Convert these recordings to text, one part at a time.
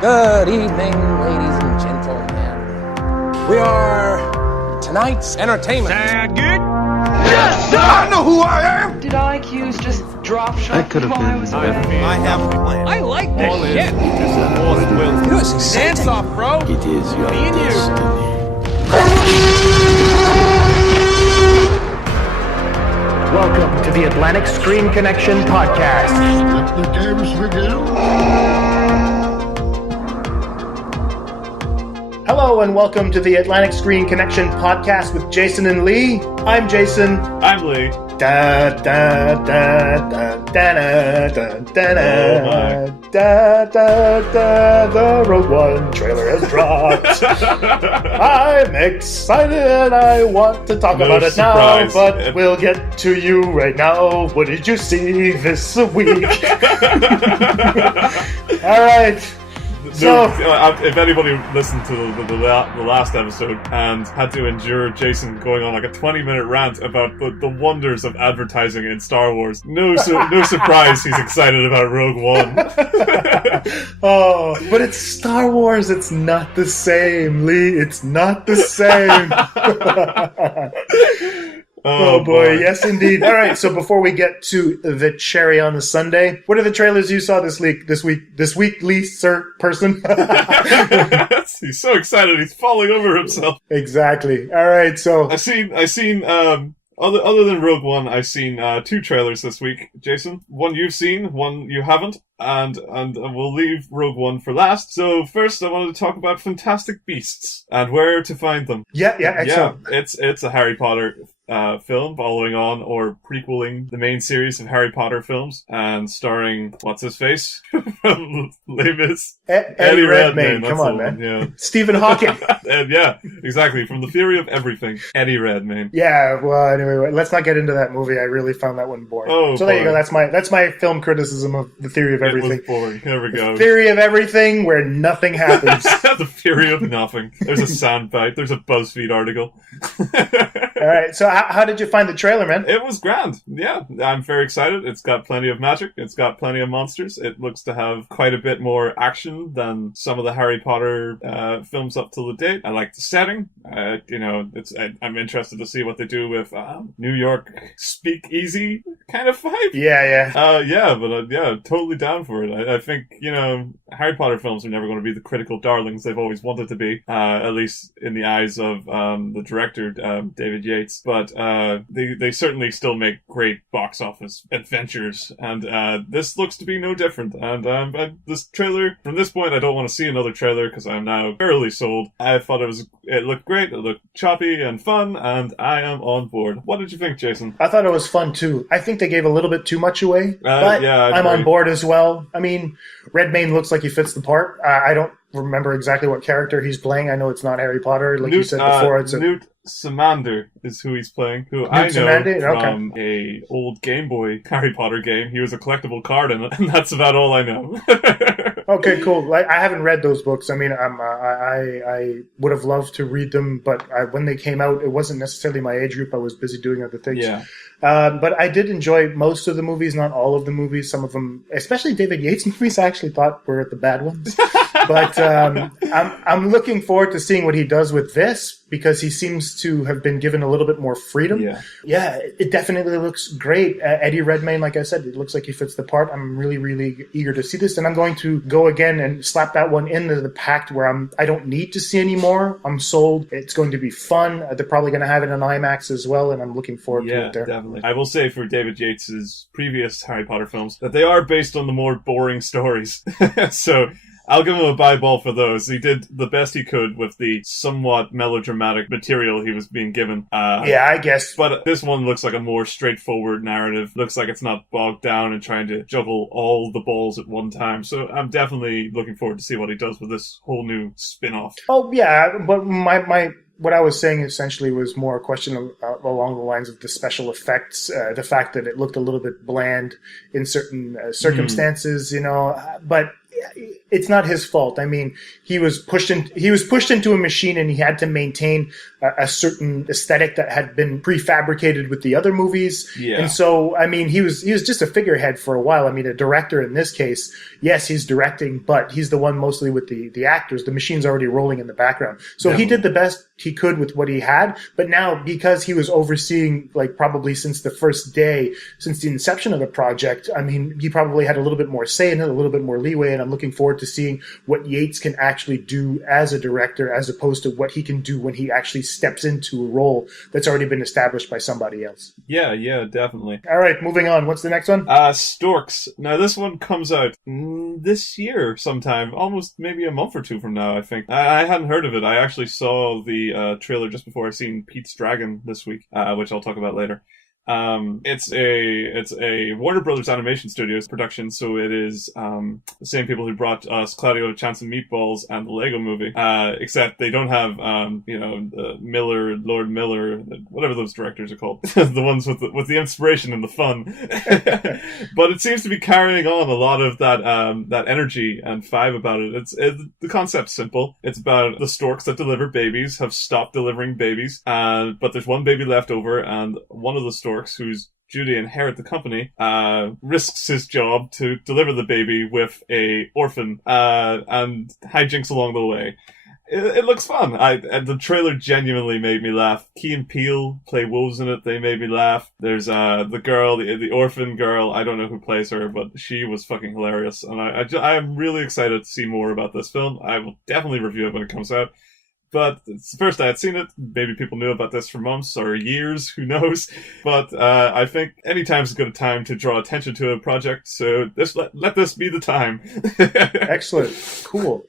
Good evening, ladies and gentlemen. We are tonight's entertainment. Sound good? Yes, sir! I know who I am! Did IQs just drop shot That could have while I was away? I have a plan. I like this shit. You know, it's exciting. Dance off, bro. It is your Me and you. destiny. Welcome to the Atlantic Screen Connection podcast. Let the games begin. Hello and welcome to the Atlantic Screen Connection podcast with Jason and Lee. I'm Jason. I'm Lee. Da da da da da da da da da da da. The Rogue One trailer has dropped. I'm excited. I want to talk about it now, but we'll get to you right now. What did you see this week? All right. So, if anybody listened to the last episode and had to endure Jason going on like a 20-minute rant about the wonders of advertising in Star Wars, no surprise he's excited about Rogue One. Oh, but it's Star Wars. It's not the same, Lee. It's not the same. Oh boy, yes indeed. All right, so before we get to the cherry on the sundae, what are the trailers you saw this week, Lee, sir, person? He's so excited, he's falling over himself. Exactly. All right, so I seen other than Rogue One, I've seen two trailers this week, Jason. One you've seen, one you haven't, and we'll leave Rogue One for last. So first, I wanted to talk about Fantastic Beasts and where to find them. Yeah, excellent. Yeah, it's a Harry Potter film following on or prequeling the main series of Harry Potter films and starring what's his face from Les Mis, Eddie Redmayne. Come on, man. Yeah. Stephen Hawking. And yeah, exactly. From The Theory of Everything, Eddie Redmayne. Yeah. Well, anyway, let's not get into that movie. I really found that one boring. Oh, so there you go. That's my film criticism of The Theory of Everything. It was boring. There we go. The Theory of Everything, where nothing happens. The Theory of Nothing. There's a soundbite. There's a BuzzFeed article. All right. So how did you find the trailer, man? It was grand. Yeah, I'm very excited. It's got plenty of magic. It's got plenty of monsters. It looks to have quite a bit more action than some of the Harry Potter films up till the date. I like the setting. I'm interested to see what they do with New York speakeasy kind of vibe. Yeah. Totally down for it. I think, Harry Potter films are never going to be the critical darlings they've always wanted to be, at least in the eyes of the director, David Yates. But they certainly still make great box office adventures, and this looks to be no different. And this trailer, from this point, I don't want to see another trailer because I'm now thoroughly sold. I thought it looked great, it looked choppy and fun, and I am on board. What did you think, Jason? I thought it was fun too. I think they gave a little bit too much away, but yeah, I'm on board as well. I mean, Redmayne looks like he fits the part. I don't remember exactly what character he's playing. I know it's not Harry Potter, like you said before. It's Newt Scamander is who he's playing, who I know from a old Game Boy Harry Potter game. He was a collectible card in it, and that's about all I know. Okay, cool. I haven't read those books. I mean, I would have loved to read them, but when they came out, it wasn't necessarily my age group. I was busy doing other things. Yeah. But I did enjoy most of the movies, not all of the movies. Some of them, especially David Yates movies, I actually thought were the bad ones. But I'm looking forward to seeing what he does with this, because he seems to have been given a little bit more freedom. Yeah, it definitely looks great. Eddie Redmayne, like I said, it looks like he fits the part. I'm really, really eager to see this, and I'm going to go again and slap that one into the pact where I don't need to see any more. I'm sold. It's going to be fun. They're probably going to have it in IMAX as well, and I'm looking forward to it there. Definitely. I will say for David Yates' previous Harry Potter films that they are based on the more boring stories. So I'll give him a bye ball for those. He did the best he could with the somewhat melodramatic material he was being given. Yeah, I guess. But this one looks like a more straightforward narrative. Looks like it's not bogged down and trying to juggle all the balls at one time. So I'm definitely looking forward to see what he does with this whole new spin-off. Oh, yeah, but what I was saying essentially was more a question along the lines of the special effects, the fact that it looked a little bit bland in certain circumstances, but it's not his fault. I mean, he was pushed into a machine, and he had to maintain a certain aesthetic that had been prefabricated with the other movies. Yeah. And so, I mean, he was just a figurehead for a while. I mean, a director in this case, yes, he's directing, but he's the one mostly with the actors. The machine's already rolling in the background. So he did the best he could with what he had. But now, because he was overseeing, like, probably since the first day, since the inception of the project, I mean, he probably had a little bit more say in it, a little bit more leeway, and I'm looking forward to seeing what Yates can actually do as a director, as opposed to what he can do when he actually steps into a role that's already been established by somebody else. Yeah, definitely. All right, moving on. What's the next one? Storks. Now, this one comes out this year sometime, almost maybe a month or two from now, I think. I hadn't heard of it. I actually saw the trailer just before I seen Pete's Dragon this week, which I'll talk about later. It's a Warner Brothers Animation Studios production, so it is the same people who brought us Claudio Chance and Meatballs and the Lego Movie, except they don't have Miller, Lord Miller, whatever those directors are called, the ones with the inspiration and the fun. But it seems to be carrying on a lot of that energy and vibe about it. The concept's simple. It's about the storks that deliver babies have stopped delivering babies, but there's one baby left over, and one of the storks, who's due to inherit the company, risks his job to deliver the baby with a orphan, and hijinks along the way. It looks fun. And the trailer genuinely made me laugh. Key and Peele play wolves in it. They made me laugh. There's the girl, the orphan girl. I don't know who plays her, but she was fucking hilarious. And I am really excited to see more about this film. I will definitely review it when it comes out. But it's the first I had seen it. Maybe people knew about this for months or years, who knows. But I think any time's as good a time to draw attention to a project, so let this be the time. Excellent. Cool.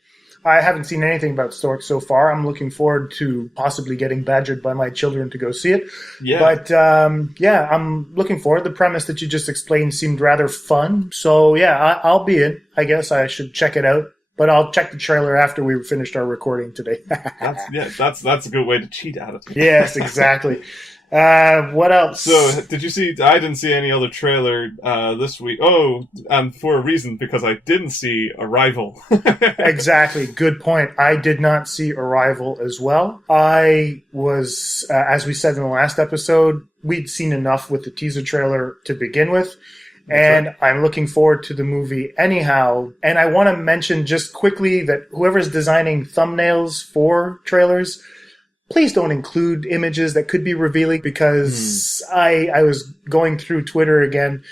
I haven't seen anything about Stork so far. I'm looking forward to possibly getting badgered by my children to go see it. Yeah. But, I'm looking forward. The premise that you just explained seemed rather fun. So, yeah, I'll be in. I guess I should check it out. But I'll check the trailer after we finished our recording today. That's a good way to cheat at it. Yes, exactly. What else? So, did you see? I didn't see any other trailer this week. Oh, and for a reason, because I didn't see Arrival. Exactly. Good point. I did not see Arrival as well. I was, as we said in the last episode, we'd seen enough with the teaser trailer to begin with. And I'm looking forward to the movie anyhow. And I want to mention just quickly that whoever's designing thumbnails for trailers, please don't include images that could be revealing, because I was going through Twitter again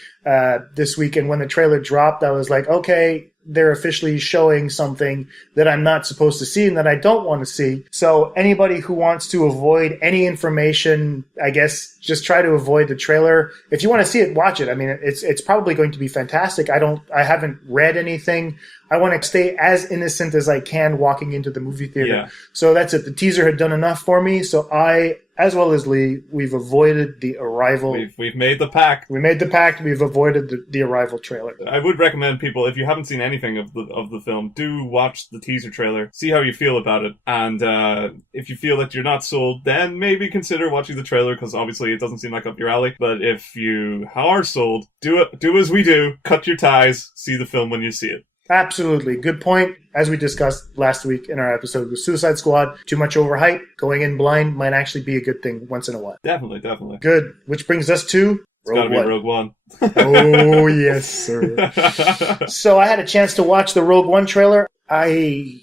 this week, and when the trailer dropped, I was like, okay, they're officially showing something that I'm not supposed to see and that I don't want to see. So anybody who wants to avoid any information, I guess, just try to avoid the trailer. If you want to see it, watch it. I mean, it's probably going to be fantastic. I haven't read anything. I want to stay as innocent as I can walking into the movie theater. Yeah. So that's it. The teaser had done enough for me. So I, as well as Lee, we've avoided the Arrival. We've made the pact. We made the pact. We've avoided the Arrival trailer. I would recommend people, if you haven't seen anything of the film, do watch the teaser trailer, see how you feel about it, and if you feel that you're not sold, then maybe consider watching the trailer, because obviously it doesn't seem like up your alley. But if you are sold, do as we do, cut your ties, see the film when you see it. Absolutely. Good point. As we discussed last week in our episode with Suicide Squad, too much overhype, going in blind might actually be a good thing once in a while. Definitely. Good. Which brings us to Rogue One. Rogue One. Oh, yes, sir. So I had a chance to watch the Rogue One trailer. I'm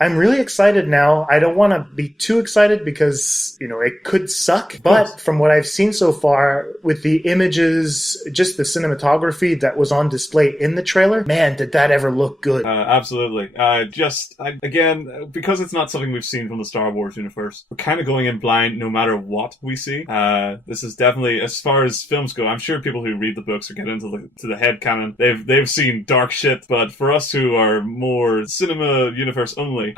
really excited now. I don't want to be too excited because, it could suck. But from what I've seen so far, with the images, just the cinematography that was on display in the trailer, man, did that ever look good. Absolutely. Again, because it's not something we've seen from the Star Wars universe, we're kind of going in blind no matter what we see. This is definitely, as far as films go, I'm sure people who read the books or get into the head canon, they've seen dark shit. But for us who are more cinema universe only,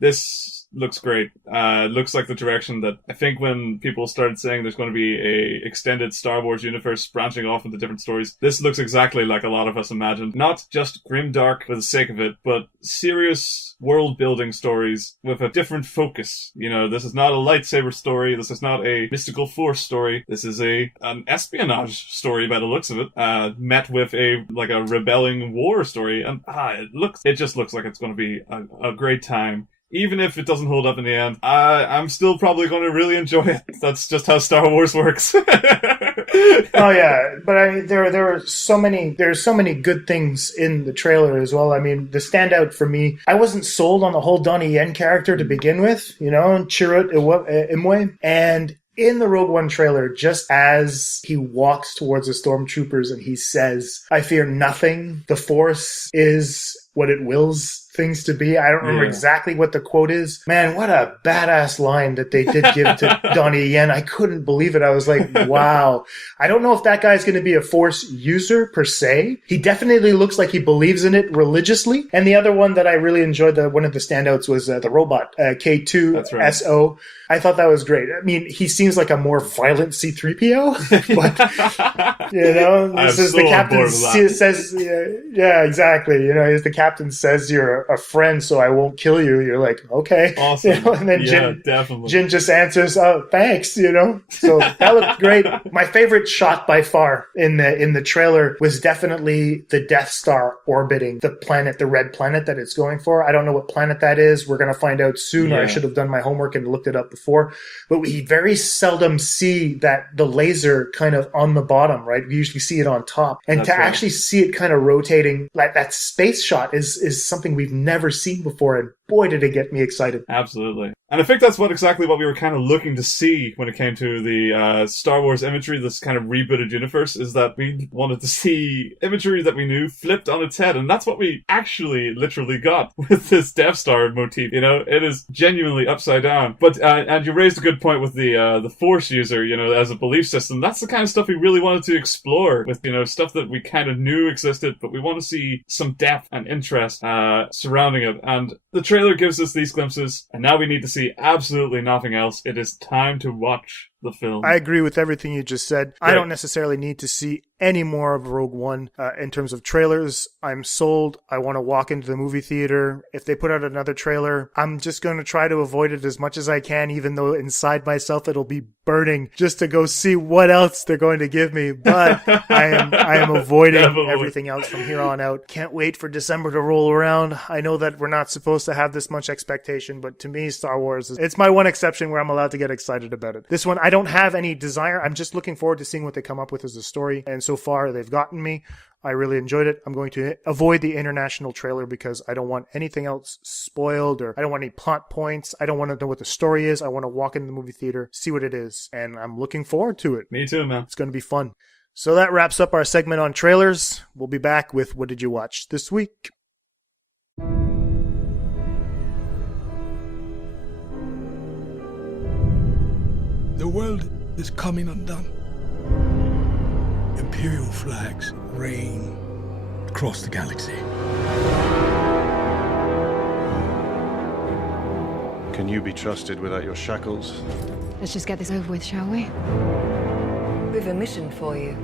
this looks great. Looks like the direction that I think when people started saying there's going to be a extended Star Wars universe branching off into different stories, this looks exactly like a lot of us imagined. Not just grimdark for the sake of it, but serious world-building stories with a different focus. You know, this is not a lightsaber story. This is not a mystical force story. This is an espionage story by the looks of it, met with a rebelling war story. And it just looks like it's going to be a great time. Even if it doesn't hold up in the end, I'm still probably going to really enjoy it. That's just how Star Wars works. Oh yeah, but there's so many good things in the trailer as well. I mean, the standout for me, I wasn't sold on the whole Donnie Yen character to begin with, you know, Chirrut Imwe, and in the Rogue One trailer, just as he walks towards the stormtroopers and he says, "I fear nothing. The Force is what it wills things to be." I don't remember exactly what the quote is. Man, what a badass line that they did give to Donnie Yen. I couldn't believe it. I was like, wow. I don't know if that guy's going to be a Force user per se. He definitely looks like he believes in it religiously. And the other one that I really enjoyed, one of the standouts, was the robot, K2SO. I thought that was great. I mean, he seems like a more violent C-3PO, but, you know, this is the captain says, yeah, exactly. You know, the captain says you're a friend, so I won't kill you. You're like, okay. Awesome. You know, and then definitely. Jin just answers, "Oh, thanks," you know? So that looked great. My favorite shot by far in the trailer was definitely the Death Star orbiting the planet, the red planet that it's going for. I don't know what planet that is. We're going to find out soon, or I should have done my homework and looked it up before. But we very seldom see the laser kind of on the bottom, right? We usually see it on top. And actually see it kind of rotating, like that space shot is something we've never seen before. And boy, did it get me excited. Absolutely. And I think that's exactly what we were kind of looking to see when it came to the Star Wars imagery, this kind of rebooted universe, is that we wanted to see imagery that we knew flipped on its head. And that's what we actually literally got with this Death Star motif. You know, it is genuinely upside down. But, and you raised a good point with the Force user, you know, as a belief system. That's the kind of stuff we really wanted to explore with, you know, stuff that we kind of knew existed, but we want to see some depth and interest surrounding it. And the trailer gives us these glimpses, and now we need to see absolutely nothing else. It is time to watch the film. I agree with everything you just said. Right. I don't necessarily need to see any more of Rogue One in terms of trailers. I'm sold. I want to walk into the movie theater. If they put out another trailer, I'm just going to try to avoid it as much as I can, even though inside myself it'll be burning just to go see what else they're going to give me. But I am avoiding everything else from here on out. Can't wait for December to roll around. I know that we're not supposed to have this much expectation, but to me, Star Wars, it's my one exception where I'm allowed to get excited about it. This one, I don't have any desire. I'm just looking forward to seeing what they come up with as a story. And so far, they've gotten me. I really enjoyed it. I'm going to avoid the international trailer because I don't want anything else spoiled, or I don't want any plot points. I don't want to know what the story is. I want to walk into the movie theater, see what it is, and I'm looking forward to it. Me too, man. It's going to be fun. So that wraps up our segment on trailers. We'll be back with What Did You Watch This Week? The world is coming undone. Imperial flags reign across the galaxy. Can you be trusted without your shackles? Let's just get this over with, shall we? We've a mission for you.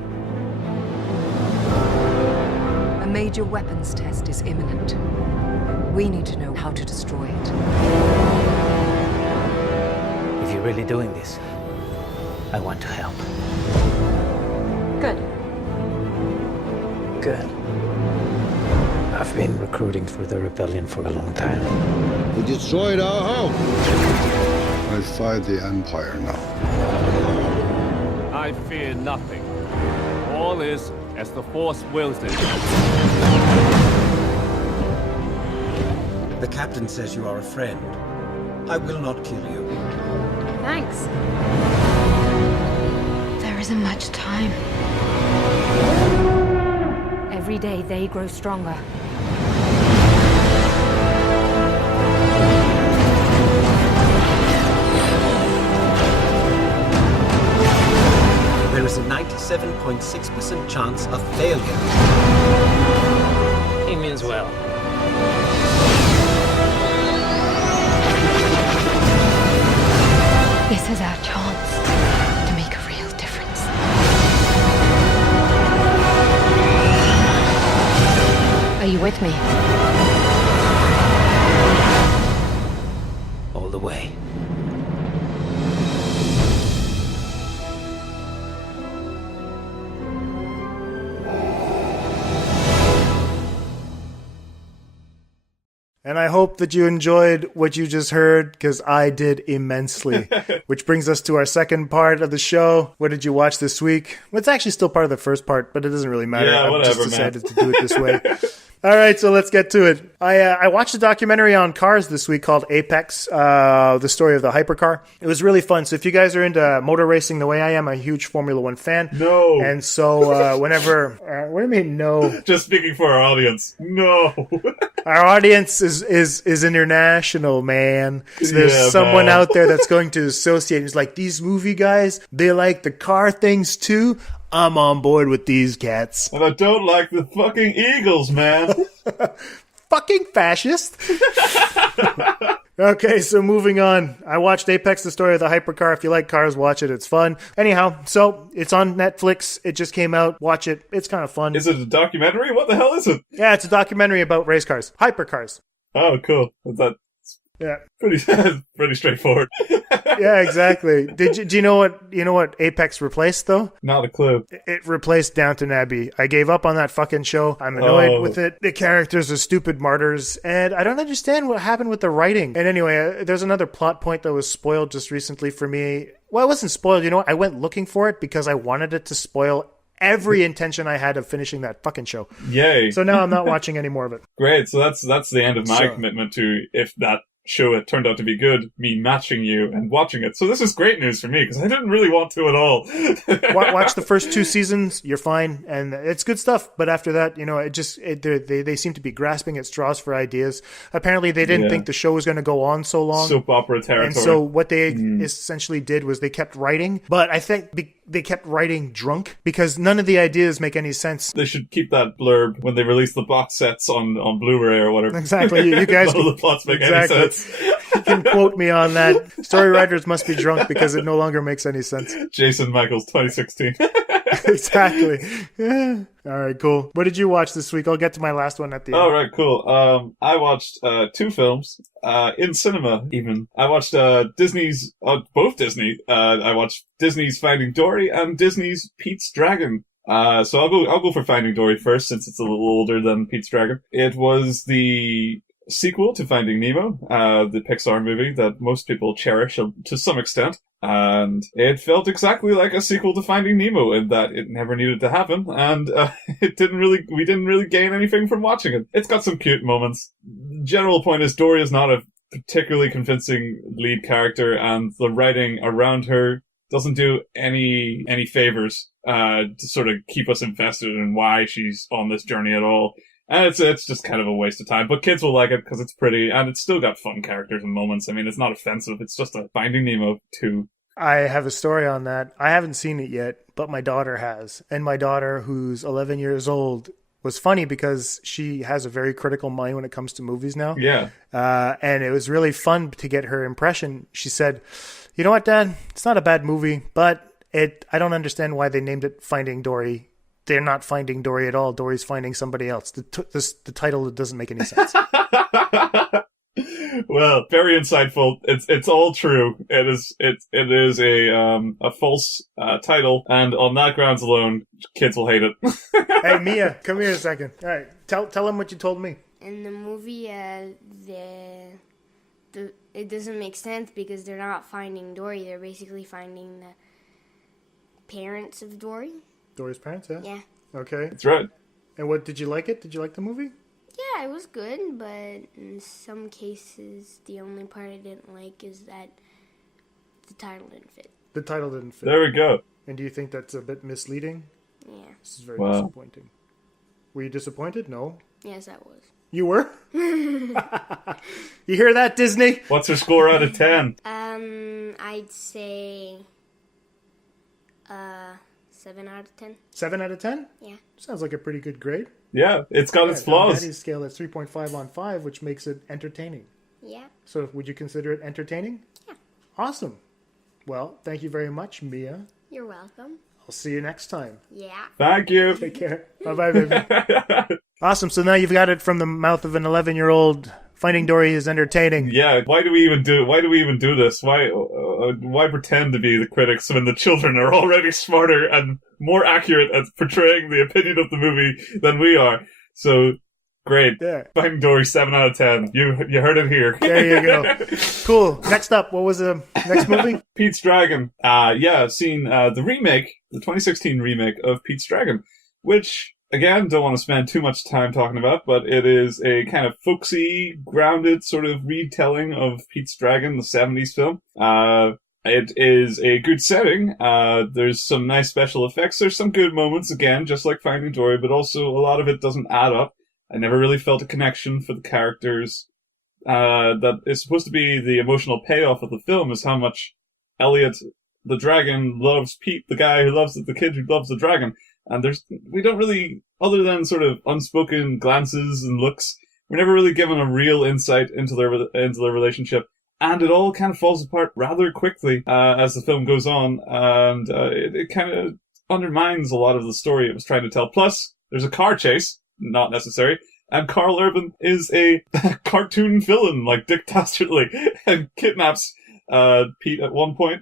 A major weapons test is imminent. We need to know how to destroy it. If you're really doing this, I want to help. Good. Good. I've been recruiting for the rebellion for a long time. We destroyed our home. I fight the Empire now. I fear nothing. All is as the Force wills it. The captain says you are a friend. I will not kill you. Thanks. There isn't much time. Every day they grow stronger. There is a 97.6% chance of failure. He means well. This is our chance to make a real difference. Are you with me? All the way. And I hope that you enjoyed what you just heard, because I did immensely. Which brings us to our second part of the show. What did you watch this week? Well, it's actually still part of the first part, but it doesn't really matter. Yeah, I've just whatever, decided to do it this way. All right, so let's get to it. I watched a documentary on cars this week called Apex, the story of the hypercar. It was really fun. So if you guys are into motor racing the way I am, I'm a huge Formula One fan. No. And so whenever... what do you mean, no? Just speaking for our audience. No. Our audience is international, man. So there's someone out there that's going to associate. It's like, these movie guys, they like the car things too. I'm on board with these cats. And I don't like the fucking Eagles, man. Fucking fascist. Okay, so moving on. I watched Apex, the story of the hypercar. If you like cars, watch it. It's fun. Anyhow, so it's on Netflix. It just came out. Watch it. It's kind of fun. Is it a documentary? What the hell is it? Yeah, it's a documentary about race cars. Hypercars. Oh, cool. Yeah. Pretty straightforward. Yeah, exactly. Do you know what Apex replaced though? Not a clue. It replaced Downton Abbey. I gave up on that fucking show. I'm annoyed with it. The characters are stupid martyrs, and I don't understand what happened with the writing. And anyway, there's another plot point that was spoiled just recently for me. Well, it wasn't spoiled. You know what? I went looking for it because I wanted it to spoil every intention I had of finishing that fucking show. Yay. So now I'm not watching any more of it. Great. So that's the end of my commitment to, if that show it turned out to be good, me matching you and watching it. So this is great news for me, because I didn't really want to at all. Watch the first 2 seasons, you're fine, and it's good stuff. But after that, they seem to be grasping at straws for ideas. Apparently they didn't think the show was going to go on so long. Soap opera territory. And so what they essentially did was they kept writing, but I think they kept writing drunk, because none of the ideas make any sense. They should keep that blurb when they release the box sets on Blu-ray or whatever. Exactly. You guys None of the plots make any sense. You can quote me on that. Story writers must be drunk because it no longer makes any sense. Jason Michaels, 2016. Exactly. Yeah. All right, cool. What did you watch this week? I'll get to my last one at the end. All right, cool. I watched 2 films in cinema. Even I watched Disney's both Disney. I watched Disney's Finding Dory and Disney's Pete's Dragon. So I'll go for Finding Dory first, since it's a little older than Pete's Dragon. It was the sequel to Finding Nemo, the Pixar movie that most people cherish to some extent. And it felt exactly like a sequel to Finding Nemo in that it never needed to happen, and we didn't really gain anything from watching it. It's got some cute moments. General point is Dory is not a particularly convincing lead character, and the writing around her doesn't do any favors to sort of keep us invested in why she's on this journey at all. And it's just kind of a waste of time. But kids will like it because it's pretty, and it's still got fun characters and moments. I mean, it's not offensive. It's just a Finding Nemo 2. I have a story on that. I haven't seen it yet, but my daughter has. And my daughter, who's 11 years old, was funny because she has a very critical mind when it comes to movies now. Yeah. And it was really fun to get her impression. She said, "You know what, Dad? It's not a bad movie, but I don't understand why they named it Finding Dory. They're not finding Dory at all. Dory's finding somebody else. The title doesn't make any sense." Well, very insightful. It's all true. It is a false title, and on that grounds alone, kids will hate it. Hey, Mia, come here a second. All right, tell them what you told me. In the movie, it doesn't make sense because they're not finding Dory. They're basically finding the parents of Dory. Dory's parents, yeah? Yeah. Okay. That's right. And what, did you like it? Did you like the movie? Yeah, it was good, but in some cases, the only part I didn't like is that the title didn't fit. The title didn't fit. There we go. And do you think that's a bit misleading? Yeah. This is very disappointing. Were you disappointed? No? Yes, I was. You were? You hear that, Disney? What's her score out of 10? I'd say 7 out of 10. 7 out of 10? Yeah. Sounds like a pretty good grade. Yeah, it's got its flaws. On Daddy's scale, it's 3.5 on 5, which makes it entertaining. Yeah. So would you consider it entertaining? Yeah. Awesome. Well, thank you very much, Mia. You're welcome. I'll see you next time. Yeah. Thank you. Take care. Bye-bye, baby. Awesome. So now you've got it from the mouth of an 11-year-old. Finding Dory is entertaining. Yeah. Why do we even do this? Why pretend to be the critics when the children are already smarter and more accurate at portraying the opinion of the movie than we are? So great. Yeah. Finding Dory 7 out of 10. You heard it here. There you go. Cool. Next up, what was the next movie? Pete's Dragon. I've seen the remake, the 2016 remake of Pete's Dragon, which, again, don't want to spend too much time talking about, but it is a kind of folksy, grounded sort of retelling of Pete's Dragon, the 70s film. It is a good setting. There's some nice special effects. There's some good moments, again, just like Finding Dory, but also a lot of it doesn't add up. I never really felt a connection for the characters. That is supposed to be the emotional payoff of the film is how much Elliot, the dragon, loves Pete, the guy who loves the kid who loves the dragon. And we don't really, other than sort of unspoken glances and looks, we're never really given a real insight into their relationship. And it all kind of falls apart rather quickly as the film goes on, and it kind of undermines a lot of the story it was trying to tell. Plus, there's a car chase. Not necessary. And Carl Urban is a cartoon villain like Dick Dastardly and kidnaps Elliot at one point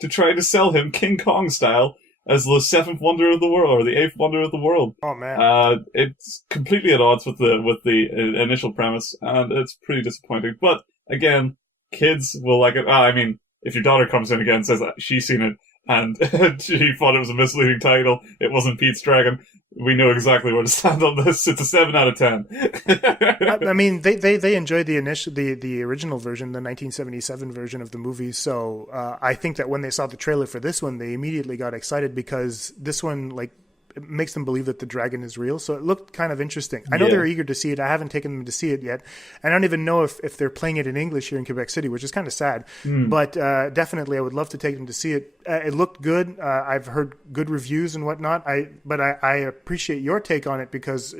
to try to sell him King Kong style as the seventh wonder of the world or the eighth wonder of the world. Oh man. It's completely at odds with the initial premise, and it's pretty disappointing. But again, kids will like it. I mean, if your daughter comes in again and says that she's seen it and she thought it was a misleading title, it wasn't Pete's Dragon, we know exactly where to stand on this. It's a 7 out of 10. I mean, they enjoyed the original version, the 1977 version of the movie. So I think that when they saw the trailer for this one, they immediately got excited because this one, like, it makes them believe that the dragon is real. So it looked kind of interesting. I know they're eager to see it. I haven't taken them to see it yet. I don't even know if they're playing it in English here in Quebec City, which is kind of sad. But definitely I would love to take them to see it. It looked good. I've heard good reviews and whatnot. But I appreciate your take on it because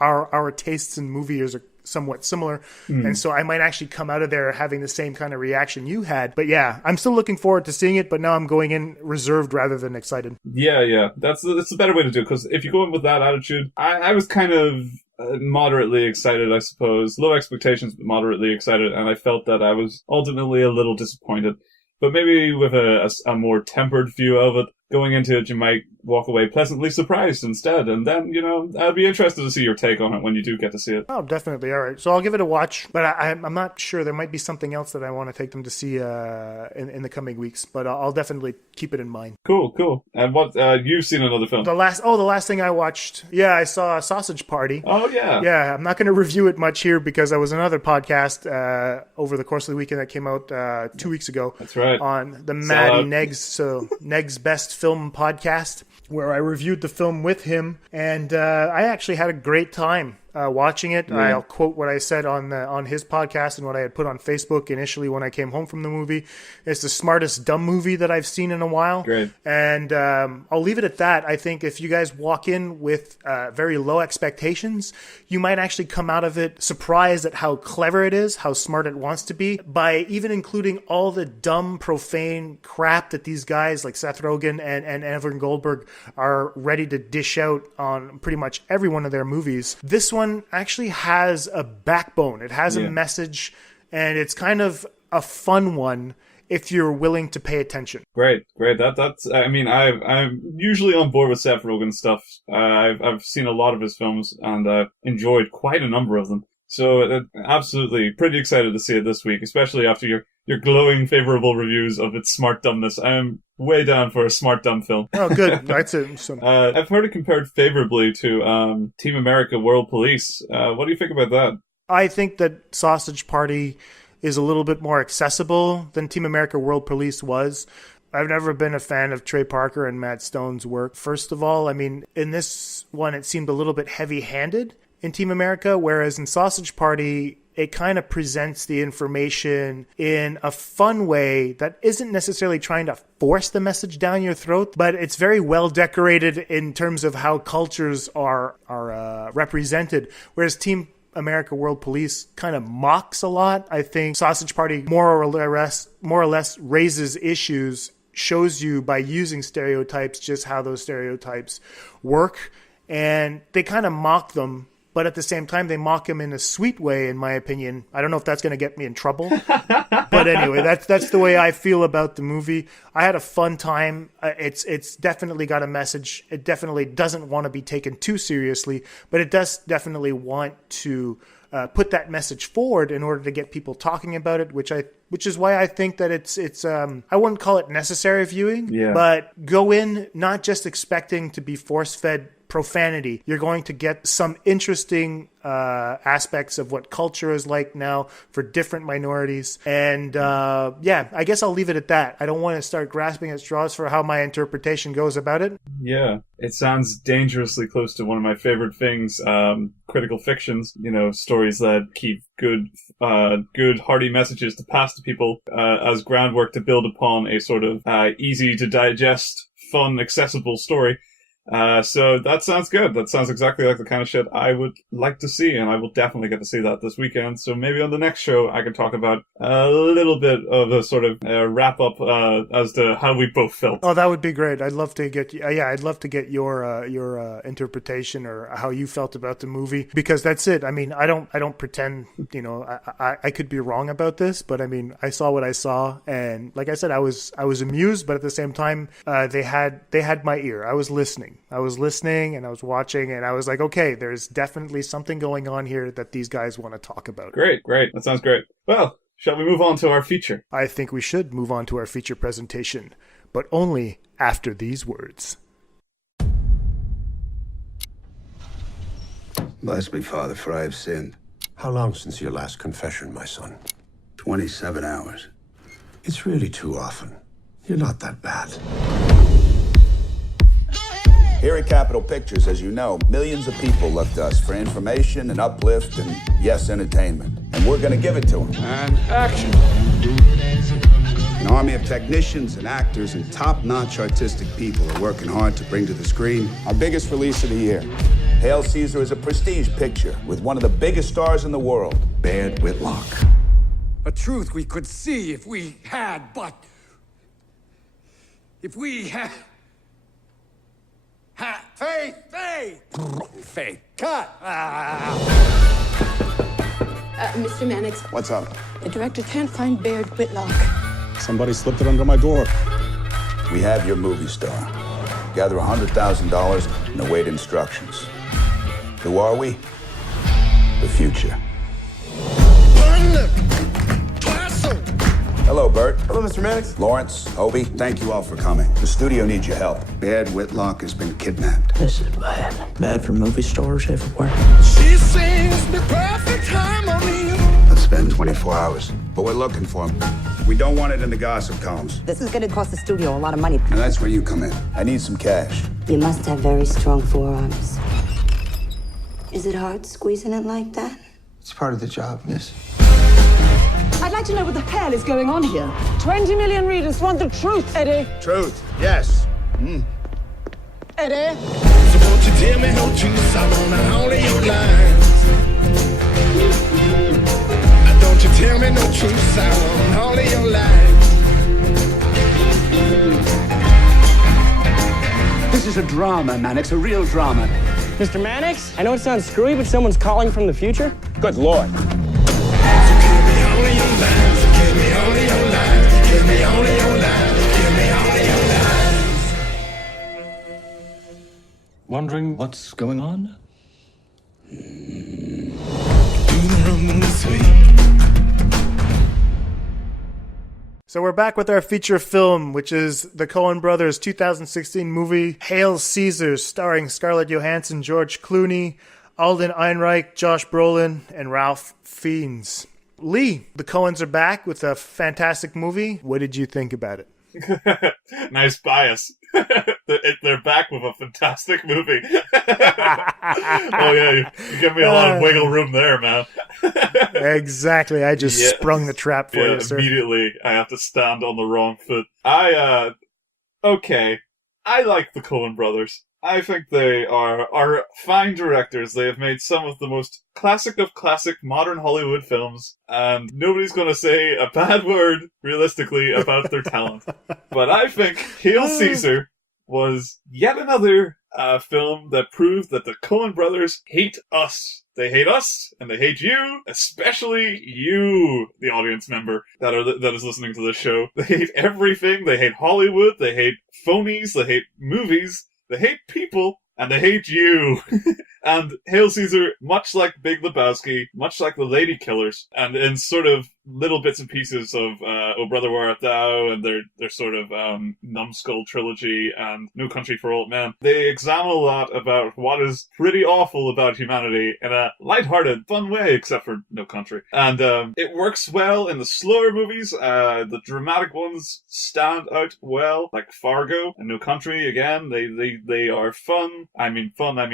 our tastes in movies are somewhat similar. And so I might actually come out of there having the same kind of reaction you had. But yeah, I'm still looking forward to seeing it, but now I'm going in reserved rather than excited. Yeah. That's the better way to do it, because if you go in with that attitude, I was kind of moderately excited, I suppose. Low expectations, but moderately excited, and I felt that I was ultimately a little disappointed. But maybe with a more tempered view of it, going into it, you might walk away pleasantly surprised instead. And then, I'd be interested to see your take on it when you do get to see it. Oh, definitely. All right. So I'll give it a watch. But I'm not sure. There might be something else that I want to take them to see in the coming weeks. But I'll definitely keep it in mind. Cool. And what, you've seen another film? The last thing I watched, I saw Sausage Party. Oh, yeah. Yeah, I'm not going to review it much here because there was another podcast over the course of the weekend that came out 2 weeks ago. That's right. On the Maddie Neg's Best Film podcast, where I reviewed the film with him, and I actually had a great time watching it. Yeah. I'll quote what I said on his podcast and what I had put on Facebook initially when I came home from the movie. It's the smartest dumb movie that I've seen in a while. Great. And I'll leave it at that. I think if you guys walk in with very low expectations, you might actually come out of it surprised at how clever it is, how smart it wants to be, by even including all the dumb, profane crap that these guys like Seth Rogen and Evan Goldberg are ready to dish out on pretty much every one of their movies. This one actually has a backbone. It has a message, and it's kind of a fun one if you're willing to pay attention. Great. That's. I mean, I'm usually on board with Seth Rogen stuff. I've seen a lot of his films and enjoyed quite a number of them. So absolutely pretty excited to see it this week, especially after your glowing favorable reviews of its smart dumbness. I am way down for a smart dumb film. Oh, good. That's it. I've heard it compared favorably to Team America World Police. What do you think about that? I think that Sausage Party is a little bit more accessible than Team America World Police was. I've never been a fan of Trey Parker and Matt Stone's work. First of all, I mean, in this one, it seemed a little bit heavy-handed in Team America, whereas in Sausage Party, it kind of presents the information in a fun way that isn't necessarily trying to force the message down your throat, but it's very well decorated in terms of how cultures are represented. Whereas Team America World Police kind of mocks a lot. I think Sausage Party more or less raises issues, shows you by using stereotypes just how those stereotypes work. And they kind of mock them, but at the same time, they mock them in a sweet way, in my opinion. I don't know if that's going to get me in trouble. But anyway, that's the way I feel about the movie. I had a fun time. It's definitely got a message. It definitely doesn't want to be taken too seriously, but it does definitely want to put that message forward in order to get people talking about it, which is why I think that it's I wouldn't call it necessary viewing, but go in not just expecting to be force-fed profanity. You're going to get some interesting aspects of what culture is like now for different minorities. And I guess I'll leave it at that. I don't want to start grasping at straws for how my interpretation goes about it. Yeah, it sounds dangerously close to one of my favorite things, critical fictions, stories that keep good, hearty messages to pass to people as groundwork to build upon a sort of easy to digest, fun, accessible story. So that sounds good. That sounds exactly like the kind of shit I would like to see, and I will definitely get to see that this weekend. So maybe on the next show I can talk about a little bit of a sort of wrap up as to how we both felt. Oh, that would be great. I'd love to get I'd love to get your interpretation or how you felt about the movie, because that's it. I mean, I don't pretend, I could be wrong about this, but I mean, I saw what I saw, and like I said, I was amused, but at the same time, they had my ear. I was listening and I was watching, and I was like, okay, there's definitely something going on here that these guys want to talk about. Great. That sounds great. Well, shall we move on to our feature? I think we should move on to our feature presentation, but only after these words. Bless me, Father, for I have sinned. How long since your last confession, my son? 27 hours. It's really too often. You're not that bad. Here at Capitol Pictures, as you know, millions of people look to us for information and uplift and, yes, entertainment. And we're gonna give it to them. And action. An army of technicians and actors and top-notch artistic people are working hard to bring to the screen our biggest release of the year. Hail Caesar is a prestige picture with one of the biggest stars in the world, Baird Whitlock. A truth we could see if we had, but... if we had... Faith. Cut. Mr. Mannix. What's up? The director can't find Baird Whitlock. Somebody slipped it under my door. We have your movie star. Gather $100,000 and await instructions. Who are we? The future. Hello, Bert. Hello, Mr. Mannix. Lawrence, Obi, thank you all for coming. The studio needs your help. Baird Whitlock has been kidnapped. This is bad. Bad for movie stars everywhere. She sings the perfect harmony. Let's spend 24 hours. But we're looking for him. We don't want it in the gossip columns. This is going to cost the studio a lot of money. And that's where you come in. I need some cash. You must have very strong forearms. Is it hard squeezing it like that? It's part of the job, miss. I'd like to know what the hell is going on here. 20 million readers want the truth, Eddie. Truth, yes. Eddie? So won't you tell me no truth? I wanna only your lies. Don't you tell me no truth? I want only your lies. This is a drama, Mannix, a real drama. Mr. Mannix, I know it sounds screwy, but someone's calling from the future. Good Lord. Only your lies, give me only your lies, give me only your lies, give me only your lies. Wondering what's going on? So we're back with our feature film, which is the Coen brothers' 2016 movie, Hail Caesar, starring Scarlett Johansson, George Clooney, Alden Ehrenreich, Josh Brolin, and Ralph Fiennes. Lee, the Coens are back with a fantastic movie. What did you think about it? Nice bias. They're back with a fantastic movie. Oh yeah, you give me a lot of wiggle room there, man. Exactly. I just sprung the trap for you, sir. Immediately, I have to stand on the wrong foot. Okay. I like the Coen brothers. I think they are fine directors. They have made some of the most classic of classic modern Hollywood films, and nobody's going to say a bad word, realistically, about their talent. But I think Hail Caesar was yet another film that proved that the Coen brothers hate us. They hate us, and they hate you, especially you, the audience member that is listening to this show. They hate everything. They hate Hollywood. They hate phonies. They hate movies. They hate people, and they hate you. And Hail Caesar, much like Big Lebowski, much like The Lady Killers, and in sort of little bits and pieces of Oh Brother, Where Art Thou, and their sort of Numbskull trilogy and No Country for Old Men, they examine a lot about what is pretty awful about humanity in a lighthearted, fun way, except for No Country. And it works well in the slower movies. The dramatic ones stand out well, like Fargo and No Country. Again, they are fun. I mean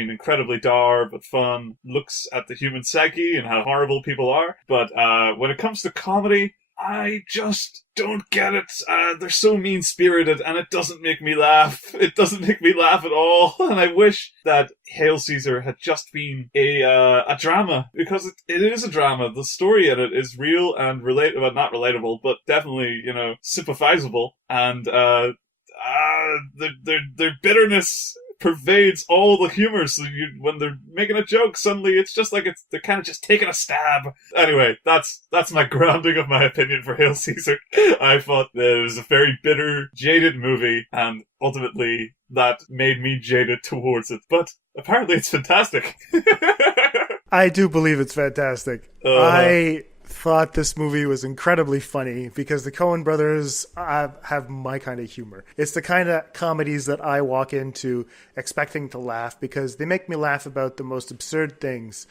incredibly dark, but fun. Looks at the human psyche and how horrible people are. But when it comes to comedy, I just don't get it. They're so mean-spirited, and it doesn't make me laugh. It doesn't make me laugh at all. And I wish that Hail Caesar had just been a drama, because it is a drama. The story in it is real and not relatable, but definitely, sympathizable. And their bitterness pervades all the humor, so when they're making a joke, suddenly it's just like they're kind of just taking a stab. Anyway, that's my grounding of my opinion for Hail Caesar. I thought that it was a very bitter, jaded movie, and ultimately that made me jaded towards it. But apparently it's fantastic. I do believe it's fantastic. I thought this movie was incredibly funny because the Coen brothers have my kind of humor. It's the kind of comedies that I walk into expecting to laugh because they make me laugh about the most absurd things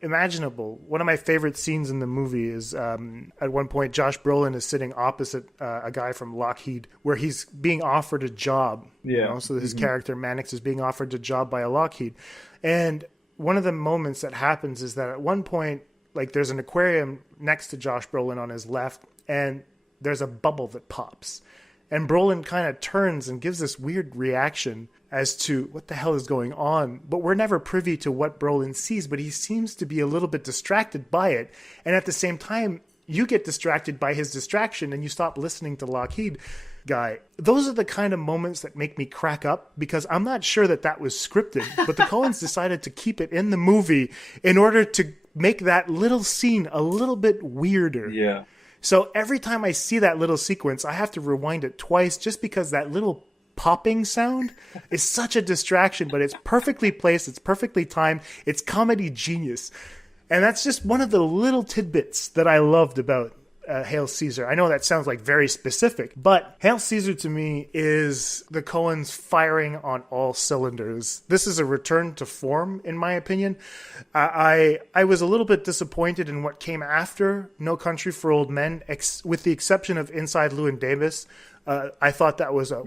imaginable. One of my favorite scenes in the movie is at one point Josh Brolin is sitting opposite a guy from Lockheed where he's being offered a job. Yeah. So his character Mannix is being offered a job by a Lockheed. And one of the moments that happens is that at one point, like, there's an aquarium next to Josh Brolin on his left, and there's a bubble that pops. And Brolin kind of turns and gives this weird reaction as to what the hell is going on. But we're never privy to what Brolin sees, but he seems to be a little bit distracted by it. And at the same time, you get distracted by his distraction, and you stop listening to Lockheed guy. Those are the kind of moments that make me crack up because I'm not sure that was scripted, but the Coens decided to keep it in the movie in order to make that little scene a little bit weirder. Yeah. So every time I see that little sequence, I have to rewind it twice just because that little popping sound is such a distraction, but it's perfectly placed, it's perfectly timed, it's comedy genius. And that's just one of the little tidbits that I loved about Hail Caesar. I know that sounds like very specific, but Hail Caesar to me is the Coens firing on all cylinders. This is a return to form, in my opinion. I was a little bit disappointed in what came after No Country for Old Men, with the exception of Inside Llewyn Davis. I thought that was a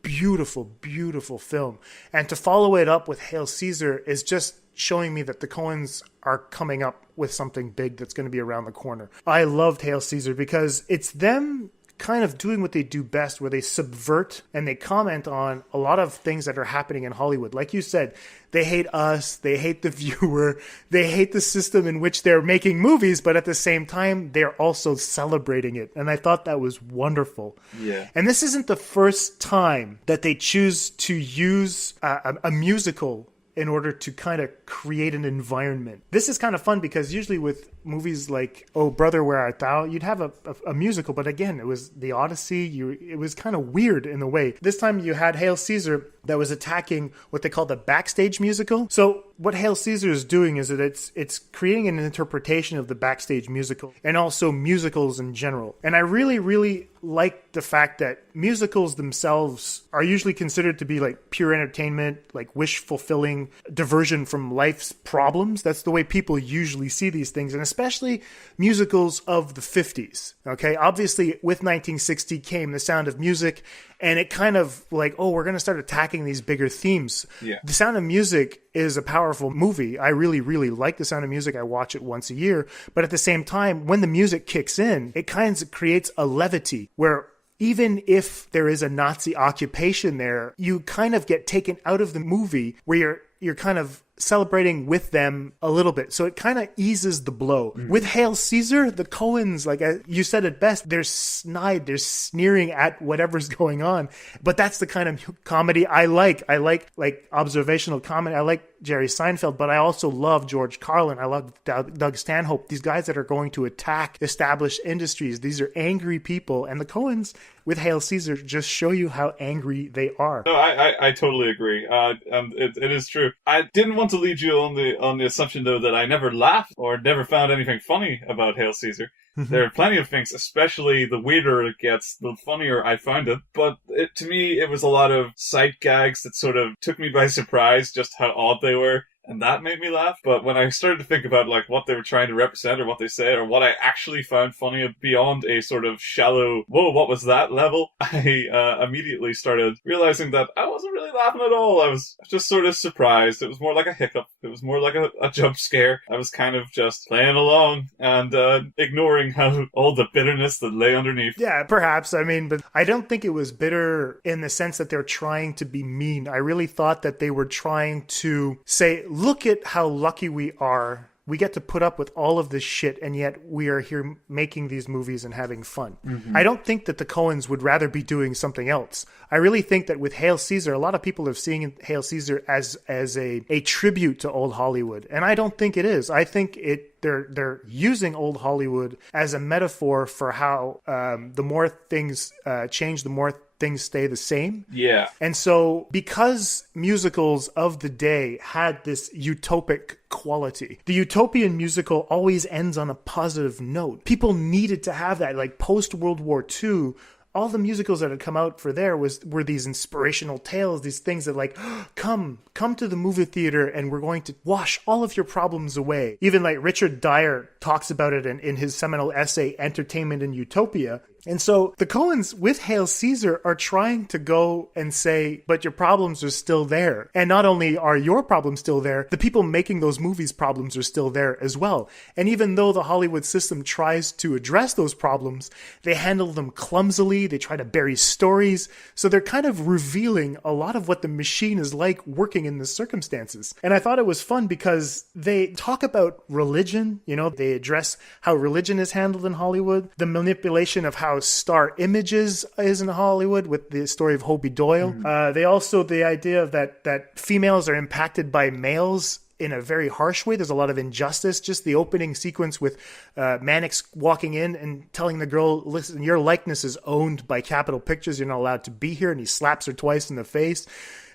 beautiful, beautiful film. And to follow it up with Hail Caesar is just showing me that the Coens are coming up with something big that's going to be around the corner. I loved Hail Caesar because it's them kind of doing what they do best, where they subvert and they comment on a lot of things that are happening in Hollywood. Like you said, they hate us, they hate the viewer, they hate the system in which they're making movies, but at the same time, they're also celebrating it. And I thought that was wonderful. Yeah. And this isn't the first time that they choose to use a musical in order to kind of create an environment. This is kind of fun because usually with movies like Oh Brother, Where Art Thou, you'd have a musical, but again, it was the Odyssey. It was kind of weird in a way. This time you had Hail Caesar that was attacking what they call the backstage musical. So what Hail Caesar is doing is that it's creating an interpretation of the backstage musical and also musicals in general. And I really, really like the fact that musicals themselves are usually considered to be like pure entertainment, like wish-fulfilling diversion from life's problems. That's the way people usually see these things, and especially musicals of the 50s. Okay, obviously with 1960 came The Sound of Music, and it kind of like, oh, we're going to start attacking these bigger themes. Yeah. The Sound of Music is a powerful movie. I really, really like The Sound of Music. I watch it once a year. But at the same time, when the music kicks in, it kind of creates a levity where even if there is a Nazi occupation there, you kind of get taken out of the movie where you're kind of celebrating with them a little bit. So it kind of eases the blow. With Hail Caesar, the Coens, like you said it best, they're snide, they're sneering at whatever's going on. But that's the kind of comedy I like. I like observational comedy. I like Jerry Seinfeld, but I also love George Carlin. I love Doug Stanhope. These guys that are going to attack established industries. These are angry people. And the Coens with Hail Caesar just show you how angry they are. No, I totally agree. It is true. I didn't want to lead you on the assumption, though, that I never laughed or never found anything funny about Hail Caesar. There are plenty of things, especially the weirder it gets, the funnier I found it. But to me, it was a lot of sight gags that sort of took me by surprise, just how odd they were. And that made me laugh. But when I started to think about like what they were trying to represent or what they said or what I actually found funny beyond a sort of shallow, whoa, what was that level, I immediately started realizing that I wasn't really laughing at all. I was just sort of surprised. It was more like a hiccup. It was more like a jump scare. I was kind of just playing along and ignoring how all the bitterness that lay underneath. Yeah, perhaps. I mean, but I don't think it was bitter in the sense that they're trying to be mean. I really thought that they were trying to say, look at how lucky we are. We get to put up with all of this shit, and yet we are here making these movies and having fun. I don't think that the Coens would rather be doing something else. I really think that with Hail Caesar, a lot of people are seeing Hail Caesar as a tribute to old Hollywood, and I don't think it is. I think they're using old Hollywood as a metaphor for how the more things change, the more things stay the same. Yeah. And so because musicals of the day had this utopic quality, the utopian musical always ends on a positive note. People needed to have that. Like post World War II, all the musicals that had come out for there were these inspirational tales, these things that like, come to the movie theater and we're going to wash all of your problems away. Even like Richard Dyer talks about it in his seminal essay, Entertainment in Utopia. And so the Coens with Hail Caesar are trying to go and say, but your problems are still there. And not only are your problems still there, the people making those movies' problems are still there as well. And even though the Hollywood system tries to address those problems, they handle them clumsily. They try to bury stories. So they're kind of revealing a lot of what the machine is like working in the circumstances. And I thought it was fun because they talk about religion. You know, they address how religion is handled in Hollywood, the manipulation of how star images is in Hollywood with the story of Hobie Doyle. They also, the idea of that females are impacted by males in a very harsh way. There's a lot of injustice. Just the opening sequence with Mannix walking in and telling the girl, listen, your likeness is owned by Capitol Pictures. You're not allowed to be here. And he slaps her twice in the face.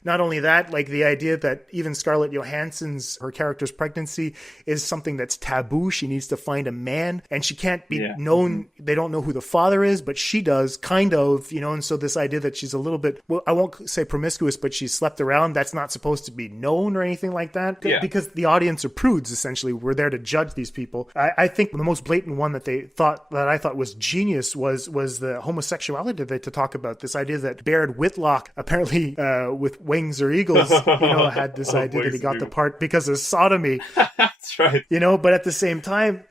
Not only that, like the idea that even Scarlett Johansson's, her character's pregnancy is something that's taboo. She needs to find a man and she can't be known. They don't know who the father is, but she does kind of, you know, and so this idea that she's a little bit, well, I won't say promiscuous, but she's slept around. That's not supposed to be known or anything like that because the audience are prudes, essentially. We're there to judge these people. I think the most blatant one that I thought was genius was the homosexuality that to talk about. This idea that Baird Whitlock apparently with Wings or Eagles, you know, had this idea that he got the part because of sodomy. That's right. You know, but at the same time,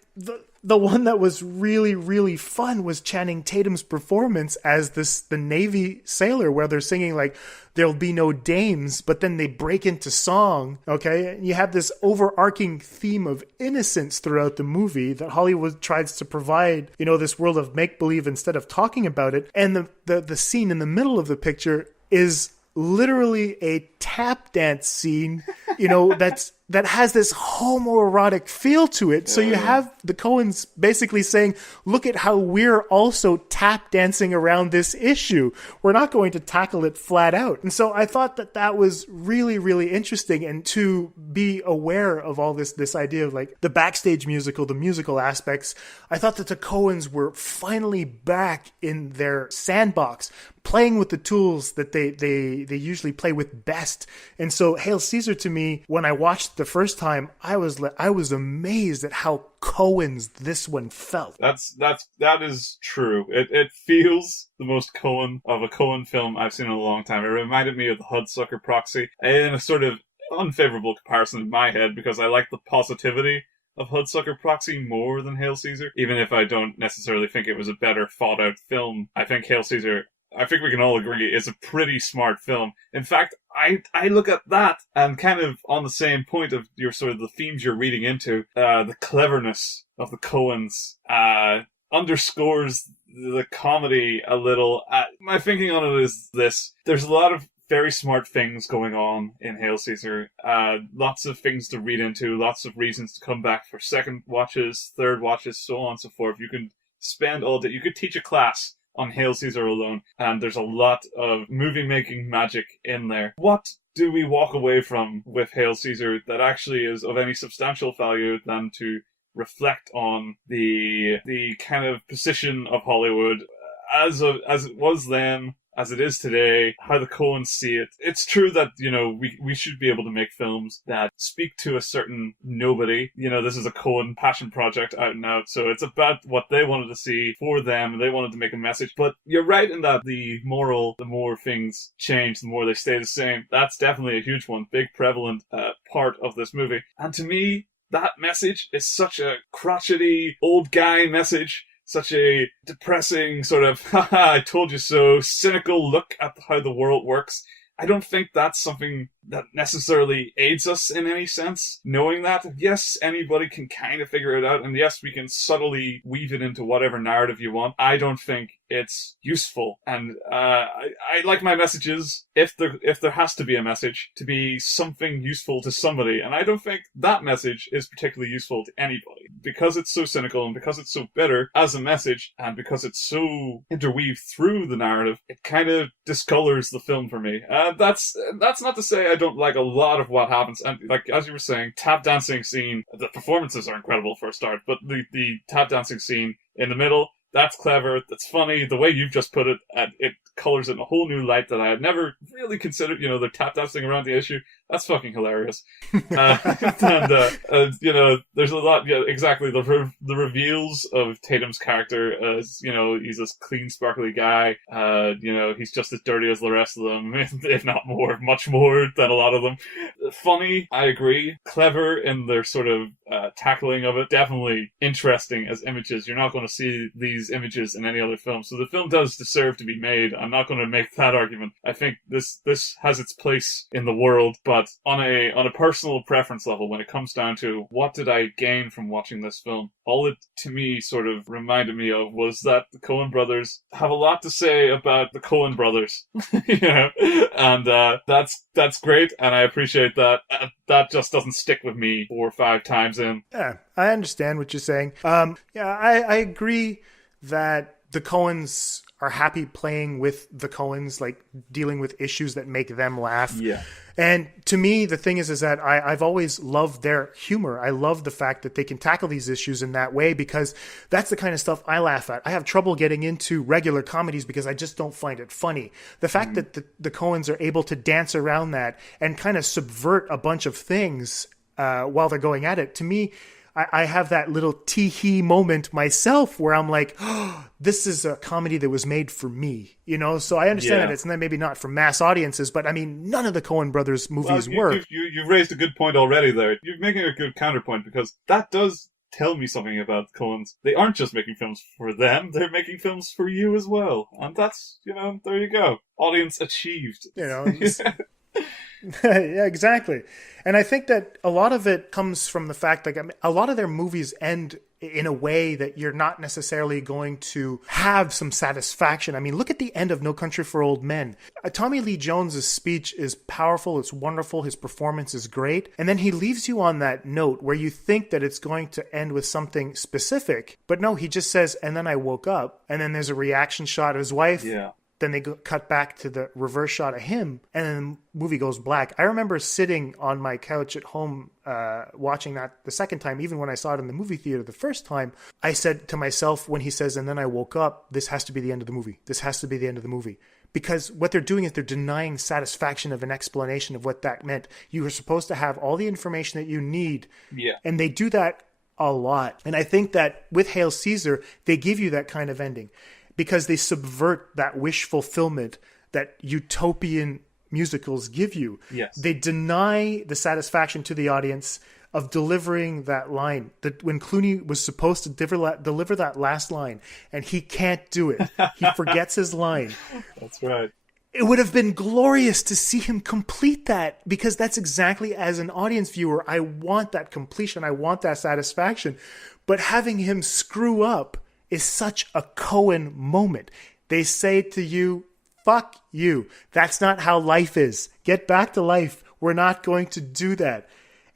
the one that was really, really fun was Channing Tatum's performance as the Navy sailor, where they're singing like, there'll be no dames, but then they break into song, okay? And you have this overarching theme of innocence throughout the movie that Hollywood tries to provide, you know, this world of make-believe instead of talking about it. And the scene in the middle of the picture is literally a tap dance scene, you know, that has this homoerotic feel to it. So you have the Coens basically saying, look at how we're also tap dancing around this issue. We're not going to tackle it flat out. And so I thought that was really, really interesting. And to be aware of all this idea of like the backstage musical, the musical aspects, I thought that the Coens were finally back in their sandbox, playing with the tools that they usually play with best. And so Hail Caesar, to me, when I watched the first time, I was amazed at how Coens this one felt. That is true. It feels the most Coen of a Coen film I've seen in a long time. It reminded me of the Hudsucker Proxy in a sort of unfavorable comparison in my head because I like the positivity of Hudsucker Proxy more than Hail Caesar, even if I don't necessarily think it was a better thought out film. I think Hail Caesar, I think we can all agree, is a pretty smart film. In fact, I look at that and kind of on the same point of your sort of the themes you're reading into, the cleverness of the Coens underscores the comedy a little. My thinking on it is this: there's a lot of very smart things going on in Hail Caesar. Lots of things to read into, lots of reasons to come back for second watches, third watches, so on and so forth. You can spend all day, you could teach a class on Hail Caesar alone, and there's a lot of movie-making magic in there. What do we walk away from with Hail Caesar that actually is of any substantial value than to reflect on the kind of position of Hollywood as it was then, as it is today, how the Coens see it? It's true that, we should be able to make films that speak to a certain nobody. This is a Coen passion project out and out, so it's about what they wanted to see for them, and they wanted to make a message. But you're right in that the more things change, the more they stay the same. That's definitely a huge one, big prevalent part of this movie. And to me, that message is such a crotchety, old guy message. Such a depressing sort of, haha, I told you so, cynical look at how the world works. I don't think that's something that necessarily aids us in any sense. Knowing that, yes, anybody can kind of figure it out, and yes, we can subtly weave it into whatever narrative you want. I don't think it's useful, and I like my messages, if there has to be a message, to be something useful to somebody, and I don't think that message is particularly useful to anybody. Because it's so cynical, and because it's so bitter as a message, and because it's so interweaved through the narrative, it kind of discolors the film for me. That's not to say I don't like a lot of what happens, and like as you were saying, tap dancing scene, the performances are incredible for a start, but the tap dancing scene in the middle, that's clever, that's funny. The way you've just put it, it colors it in a whole new light that I had never really considered. They're tap dancing around the issue. That's fucking hilarious. And there's a lot. Yeah, exactly. The reveals of Tatum's character as he's this clean, sparkly guy. He's just as dirty as the rest of them, if not more, much more than a lot of them. Funny, I agree. Clever in their sort of tackling of it. Definitely interesting as images. You're not going to see these images in any other film, so the film does deserve to be made. I'm not going to make that argument. I think this has its place in the world, but on a personal preference level, when it comes down to what did I gain from watching this film, all it to me sort of reminded me of was that the Coen brothers have a lot to say about the Coen brothers, and that's great, and I appreciate that. That just doesn't stick with me 4 or 5 times in. Yeah, I understand what you're saying. I agree that the Coens are happy playing with the Coens, like dealing with issues that make them laugh. Yeah. And to me, the thing is that I've always loved their humor. I love the fact that they can tackle these issues in that way, because that's the kind of stuff I laugh at. I have trouble getting into regular comedies because I just don't find it funny. The fact that the Coens are able to dance around that and kind of subvert a bunch of things while they're going at it, to me, I have that little tee-hee moment myself where I'm like, oh, this is a comedy that was made for me, So I understand that it's maybe not for mass audiences, but I mean, none of the Coen brothers movies were. You've raised a good point already there. You're making a good counterpoint, because that does tell me something about the Coens. They aren't just making films for them, they're making films for you as well. And that's, there you go. Audience achieved. Yeah, exactly. And I think that a lot of it comes from the fact, a lot of their movies end in a way that you're not necessarily going to have some satisfaction. I mean, look at the end of No Country for Old Men. Tommy Lee Jones's speech is powerful. It's wonderful. His performance is great. And then he leaves you on that note where you think that it's going to end with something specific. But no, he just says, and then I woke up. And then there's a reaction shot of his wife. Yeah. Then they cut back to the reverse shot of him, and then the movie goes black. I remember sitting on my couch at home watching that the second time. Even when I saw it in the movie theater the first time, I said to myself when he says, and then I woke up, this has to be the end of the movie. This has to be the end of the movie. Because what they're doing is they're denying satisfaction of an explanation of what that meant. You are supposed to have all the information that you need. Yeah. And they do that a lot. And I think that with Hail Caesar, they give you that kind of ending, because they subvert that wish fulfillment that utopian musicals give you. Yes. They deny the satisfaction to the audience of delivering that line, that when Clooney was supposed to deliver that last line and he can't do it. He forgets his line. That's right. It would have been glorious to see him complete that, because that's exactly, as an audience viewer, I want that completion. I want that satisfaction. But having him screw up is such a Coen moment. They say to you, fuck you. That's not how life is. Get back to life. We're not going to do that.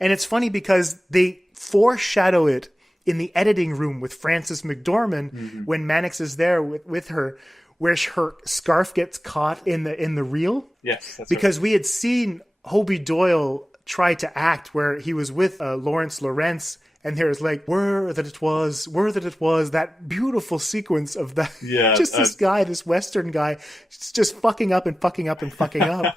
And it's funny because they foreshadow it in the editing room with Frances McDormand when Mannix is there with her, where her scarf gets caught in the reel. Yes, that's because right. we had seen Hobie Doyle try to act where he was with Lawrence Lawrence, and there's like, where that it was, that beautiful sequence of that. Yeah, just this guy, this Western guy, just fucking up and fucking up and fucking up.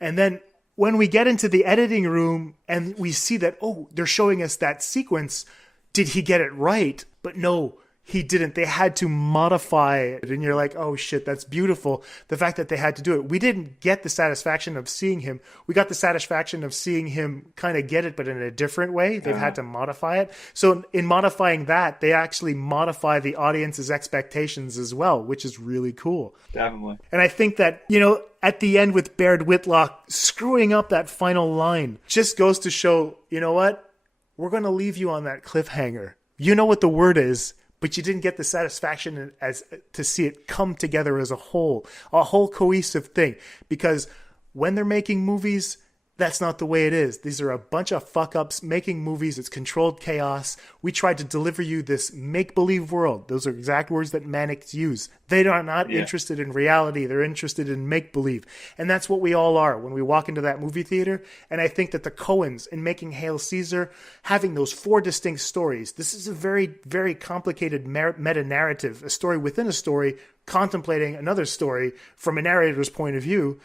And then when we get into the editing room and we see that, oh, they're showing us that sequence, did he get it right? But no, he didn't. They had to modify it. And you're like, oh shit, that's beautiful. The fact that they had to do it. We didn't get the satisfaction of seeing him. We got the satisfaction of seeing him kind of get it, but in a different way. They've had to modify it. So in modifying that, they actually modify the audience's expectations as well, which is really cool. Definitely. And I think that, at the end with Baird Whitlock screwing up that final line just goes to show, you know what? We're going to leave you on that cliffhanger. You know what the word is, but you didn't get the satisfaction as to see it come together as a whole cohesive thing. Because when they're making movies, that's not the way it is. These are a bunch of fuck-ups making movies. It's controlled chaos. We tried to deliver you this make-believe world. Those are exact words that Mannix used. They are not interested in reality. They're interested in make-believe. And that's what we all are when we walk into that movie theater. And I think that the Coens, in making Hail Caesar, having those 4 distinct stories, this is a very, very complicated meta-narrative, a story within a story, contemplating another story from a narrator's point of view.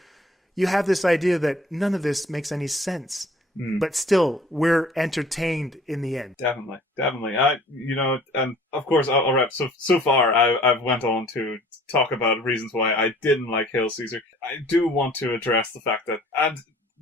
You have this idea that none of this makes any sense, but still we're entertained in the end. Definitely. And of course I'll wrap. So far I've went on to talk about reasons why I didn't like Hail Caesar. I do want to address the fact that, and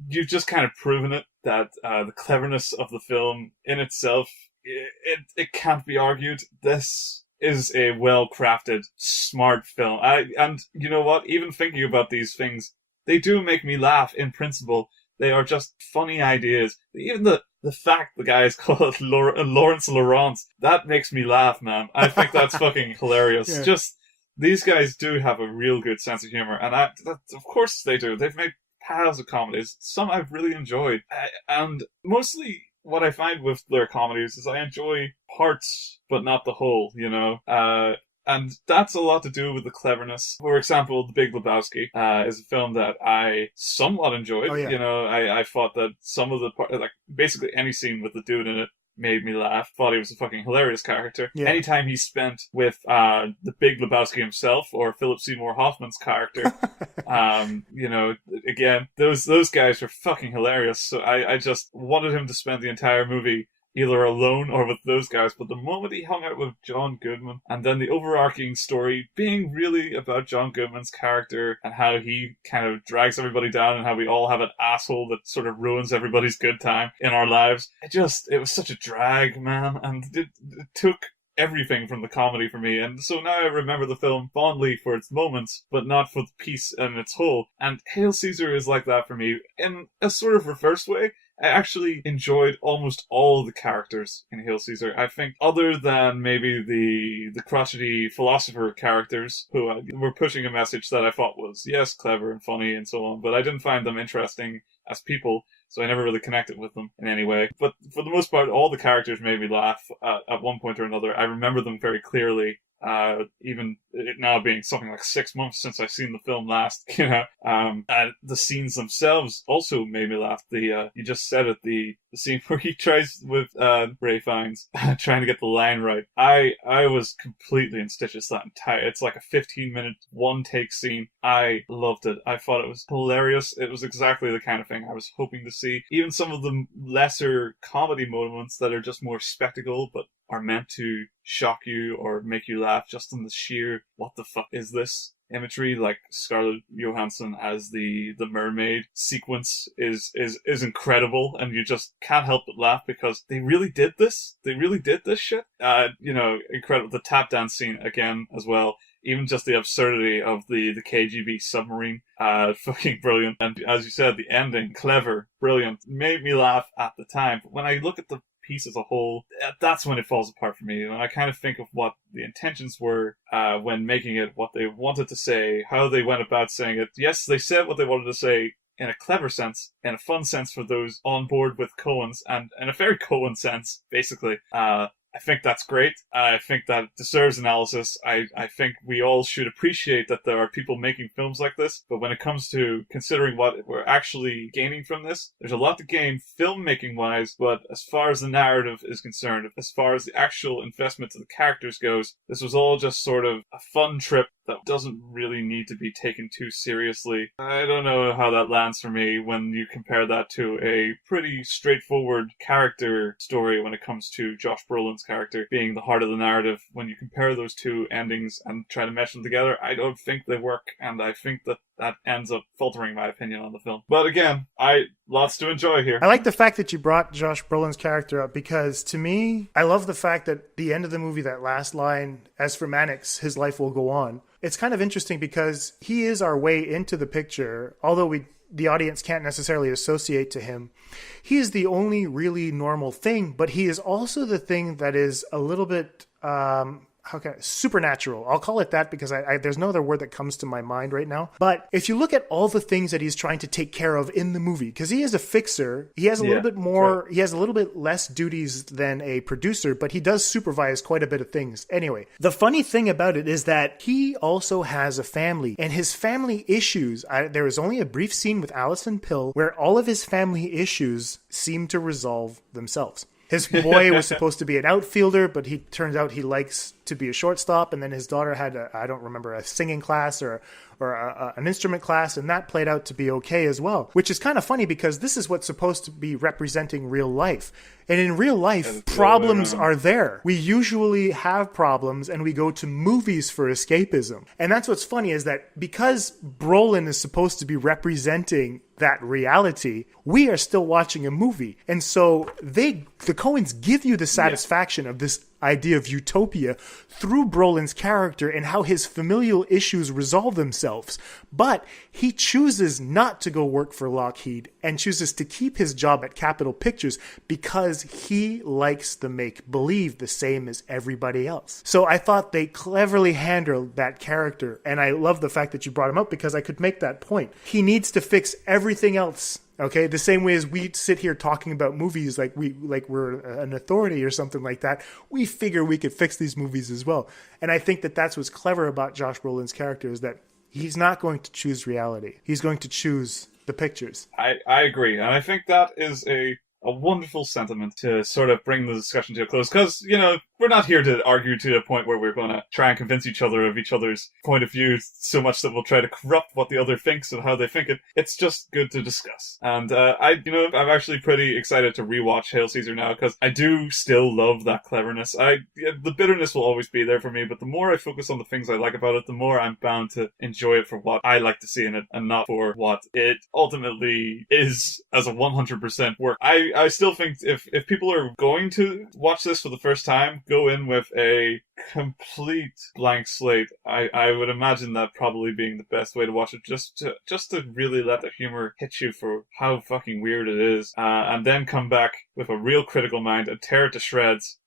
you've just kind of proven it, that the cleverness of the film in itself, it can't be argued. This is a well-crafted, smart film. And you know what? Even thinking about these things, they do make me laugh in principle. They are just funny ideas. Even the fact the guy is called Lawrence Lawrence, that makes me laugh, man. I think that's fucking hilarious. Yeah. Just, these guys do have a real good sense of humor. And of course they do. They've made piles of comedies. Some I've really enjoyed. And mostly what I find with their comedies is I enjoy parts, but not the whole, And that's a lot to do with the cleverness. For example, The Big Lebowski is a film that I somewhat enjoyed. Oh, yeah. I thought that some of the basically any scene with the dude in it made me laugh. Thought he was a fucking hilarious character. Yeah. Anytime he spent with the Big Lebowski himself or Philip Seymour Hoffman's character, again, those guys are fucking hilarious. So I just wanted him to spend the entire movie either alone or with those guys. But the moment he hung out with John Goodman, and then the overarching story being really about John Goodman's character and how he kind of drags everybody down and how we all have an asshole that sort of ruins everybody's good time in our lives. It was such a drag, man. And it took everything from the comedy for me. And so now I remember the film fondly for its moments, but not for the piece in its whole. And Hail Caesar is like that for me in a sort of reverse way. I actually enjoyed almost all the characters in Hail Caesar. I think other than maybe the crotchety philosopher characters who were pushing a message that I thought was, yes, clever and funny and so on, but I didn't find them interesting as people, so I never really connected with them in any way. But for the most part, all the characters made me laugh at one point or another. I remember them very clearly. Even it now being something like 6 months since I've seen the film last, the scenes themselves also made me laugh. You just said it, the scene where he tries with Ray Fiennes trying to get the line right. I was completely in stitches that entire. It's like a 15-minute one-take scene. I loved it. I thought it was hilarious. It was exactly the kind of thing I was hoping to see. Even some of the lesser comedy moments that are just more spectacle, but are meant to shock you or make you laugh just in the sheer, what the fuck is this? imagery, like Scarlett Johansson as the mermaid sequence is incredible, and you just can't help but laugh because they really did this. They really did this shit. Incredible. The tap dance scene again as well. Even just the absurdity of the KGB submarine, fucking brilliant. And as you said, the ending, clever, brilliant, made me laugh at the time. But when I look at the piece as a whole, that's when it falls apart for me. And I kind of think of what the intentions were when making it, what they wanted to say, how they went about saying it. Yes, they said what they wanted to say in a clever sense, in a fun sense for those on board with Coens, and in a very Coen sense, basically. I think that's great. I think that deserves analysis. I think we all should appreciate that there are people making films like this, but when it comes to considering what we're actually gaining from this, there's a lot to gain filmmaking-wise, but as far as the narrative is concerned, as far as the actual investment to the characters goes, this was all just sort of a fun trip that doesn't really need to be taken too seriously. I don't know how that lands for me when you compare that to a pretty straightforward character story when it comes to Josh Brolin's character being the heart of the narrative. When you compare those two endings and try to mesh them together, I don't think they work, and I think that ends up faltering my opinion on the film. But again, lots to enjoy here. I like the fact that you brought Josh Brolin's character up, because to me, I love the fact that the end of the movie, that last line, "As for Mannix, his life will go on." It's kind of interesting because he is our way into the picture, although the audience can't necessarily associate to him. He is the only really normal thing, but he is also the thing that is a little bit supernatural. I'll call it that because there's no other word that comes to my mind right now. But if you look at all the things that he's trying to take care of in the movie, because he is a fixer, he has a little bit more, he has a little bit less duties than a producer, but he does supervise quite a bit of things. Anyway, the funny thing about it is that he also has a family, and his family issues, there is only a brief scene with Alison Pill where all of his family issues seem to resolve themselves. His boy was supposed to be an outfielder, but he turns out he likes to be a shortstop. And then his daughter had a singing class or an instrument class, and that played out to be okay as well. Which is kind of funny because this is what's supposed to be representing real life. And in real life, problems are there. We usually have problems, and we go to movies for escapism. And that's what's funny, is that because Brolin is supposed to be representing that reality, we are still watching a movie. And so the Coens give you the satisfaction of this idea of utopia through Brolin's character and how his familial issues resolve themselves. But he chooses not to go work for Lockheed and chooses to keep his job at Capitol Pictures because he likes the make-believe the same as everybody else. So I thought they cleverly handled that character, and I love the fact that you brought him up because I could make that point. He needs to fix everything else. Okay, the same way as we sit here talking about movies like we're an authority or something like that, we figure we could fix these movies as well. And I think that that's what's clever about Josh Brolin's character, is that he's not going to choose reality. He's going to choose the pictures. I agree, and I think that is a wonderful sentiment to sort of bring the discussion to a close, because, we're not here to argue to a point where we're going to try and convince each other of each other's point of view so much that we'll try to corrupt what the other thinks and how they think it. It's just good to discuss. And I'm actually pretty excited to rewatch Hail Caesar now, because I do still love that cleverness. The bitterness will always be there for me, but the more I focus on the things I like about it, the more I'm bound to enjoy it for what I like to see in it and not for what it ultimately is as a 100% work. I still think if people are going to watch this for the first time, go in with a complete blank slate. I would imagine that probably being the best way to watch it, just to really let the humor hit you for how fucking weird it is, and then come back with a real critical mind and tear it to shreds.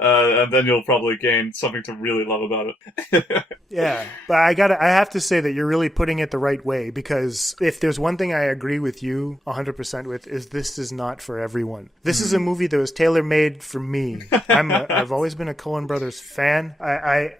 And then you'll probably gain something to really love about it. Yeah, but I have to say that you're really putting it the right way, because if there's one thing I agree with you 100% with, is this is not for everyone. This is a movie that was tailor-made for me. I've always been a Coen Brothers fan.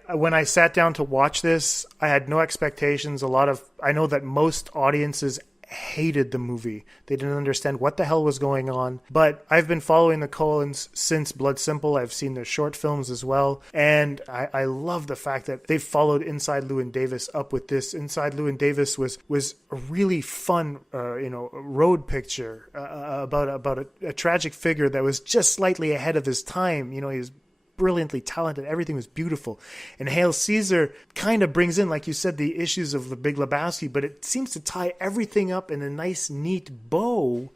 When I sat down to watch this, I had no expectations. I know that most audiences hated the movie. They didn't understand what the hell was going on. But I've been following the Coens since Blood Simple. I've seen their short films as well. And I love the fact that they've followed Inside Llewyn Davis up with this. Inside Llewyn Davis was a really fun, road picture about a tragic figure that was just slightly ahead of his time. He was brilliantly talented. Everything was beautiful. And Hail Caesar kind of brings in, like you said, the issues of The Big Lebowski, but it seems to tie everything up in a nice, neat bow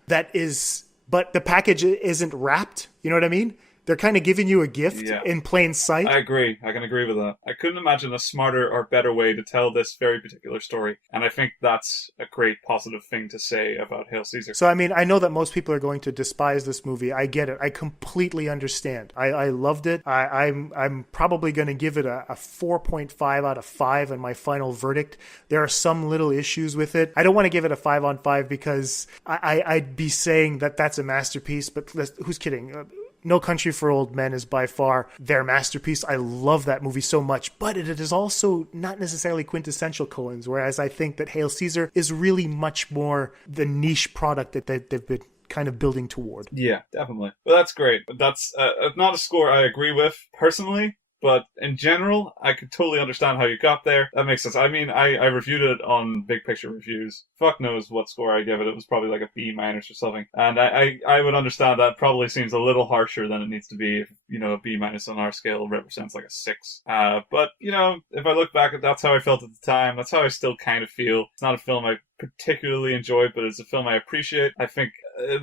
but the package isn't wrapped. You know what I mean? They're kind of giving you a gift in plain sight. I agree. I can agree with that. I couldn't imagine a smarter or better way to tell this very particular story. And I think that's a great positive thing to say about Hail Caesar. So, I mean, I know that most people are going to despise this movie. I get it. I completely understand. I loved it. I'm probably going to give it a 4.5 out of 5 in my final verdict. There are some little issues with it. I don't want to give it a 5 on 5 because I'd be saying that that's a masterpiece, but who's kidding? No Country for Old Men is by far their masterpiece. I love that movie so much, but it is also not necessarily quintessential Coens, whereas I think that Hail Caesar is really much more the niche product that they've been kind of building toward. Yeah, definitely. Well, that's great. That's not a score I agree with personally, but in general, I could totally understand how you got there. That makes sense. I mean, I reviewed it on Big Picture Reviews. Fuck knows what score I give it. It was probably like a B- or something. And I would understand that probably seems a little harsher than it needs to be if, a B- on our scale represents like a 6. But, if I look back, that's how I felt at the time. That's how I still kind of feel. It's not a film I particularly enjoyed, but it's a film I appreciate. I think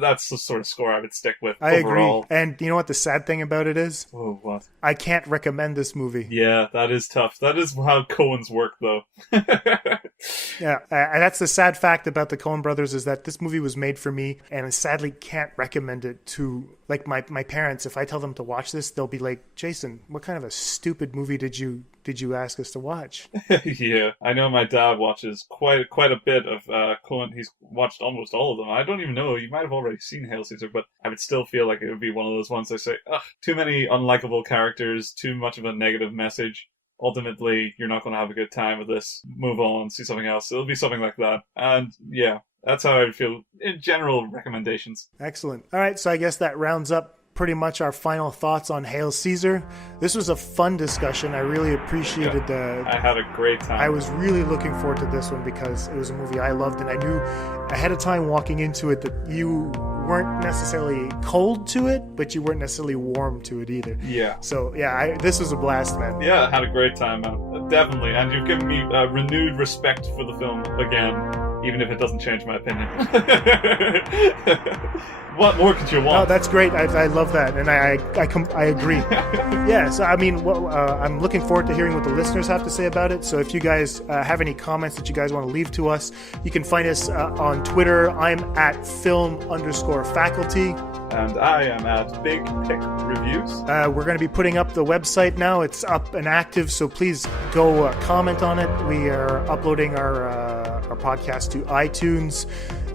that's the sort of score I would stick with overall. Agree. And you know what the sad thing about it is? Oh, what? I can't recommend this movie. Yeah, that is tough. That is how Coens work, though. Yeah, and that's the sad fact about the Coen brothers is that this movie was made for me, and I sadly can't recommend it to, like, my parents. If I tell them to watch this, they'll be like, Jason, what kind of a stupid movie did you ask us to watch? Yeah, I know my dad watches quite a bit of Coen. He's watched almost all of them. I don't even know. You might have already seen Hail Caesar, but I would still feel like it would be one of those ones I say, ugh, too many unlikable characters, too much of a negative message. Ultimately, you're not going to have a good time with this. Move on, see something else. It'll be something like that. And yeah, that's how I would feel in general recommendations. Excellent. All right, so I guess that rounds up pretty much our final thoughts on Hail Caesar. This was a fun discussion. I really appreciated I had a great time. I was really looking forward to this one because it was a movie I loved, and I knew ahead of time walking into it that you weren't necessarily cold to it, but you weren't necessarily warm to it either. Yeah. So yeah, this was a blast, man. Yeah, I had a great time, man. Definitely. And you've given me renewed respect for the film again, even if it doesn't change my opinion. What more could you want? Oh, that's great. I love that, and I agree. Yeah, so I mean, I'm looking forward to hearing what the listeners have to say about it. So if you guys have any comments that you guys want to leave to us, you can find us on Twitter. I'm at film_faculty. And I am at Big Pick Reviews. We're going to be putting up the website now. It's up and active, so please go comment on it. We are uploading our podcast to iTunes,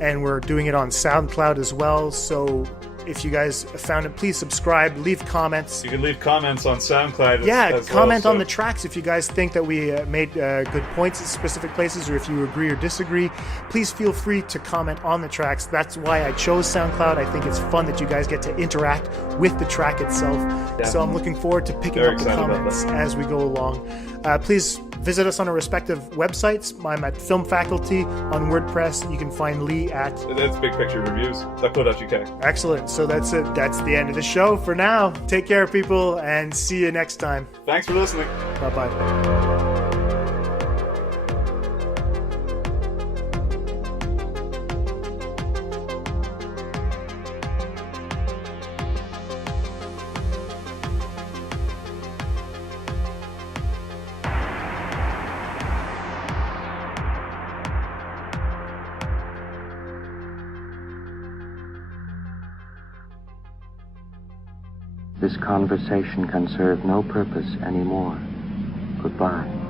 and we're doing it on SoundCloud as well. So if you guys found it, please subscribe, leave comments. You can leave comments on SoundCloud. Yeah, comment on the tracks if you guys think that we made good points at specific places, or if you agree or disagree. Please feel free to comment on the tracks. That's why I chose SoundCloud. I think it's fun that you guys get to interact with the track itself. Yeah. So I'm looking forward to picking up the comments as we go along. Please visit us on our respective websites. I'm at Film Faculty on WordPress. You can find Lee at... That's Big Picture Reviews. .co.uk. Excellent. So that's it. That's the end of the show for now. Take care, people, and see you next time. Thanks for listening. Bye-bye. This conversation can serve no purpose anymore. Goodbye.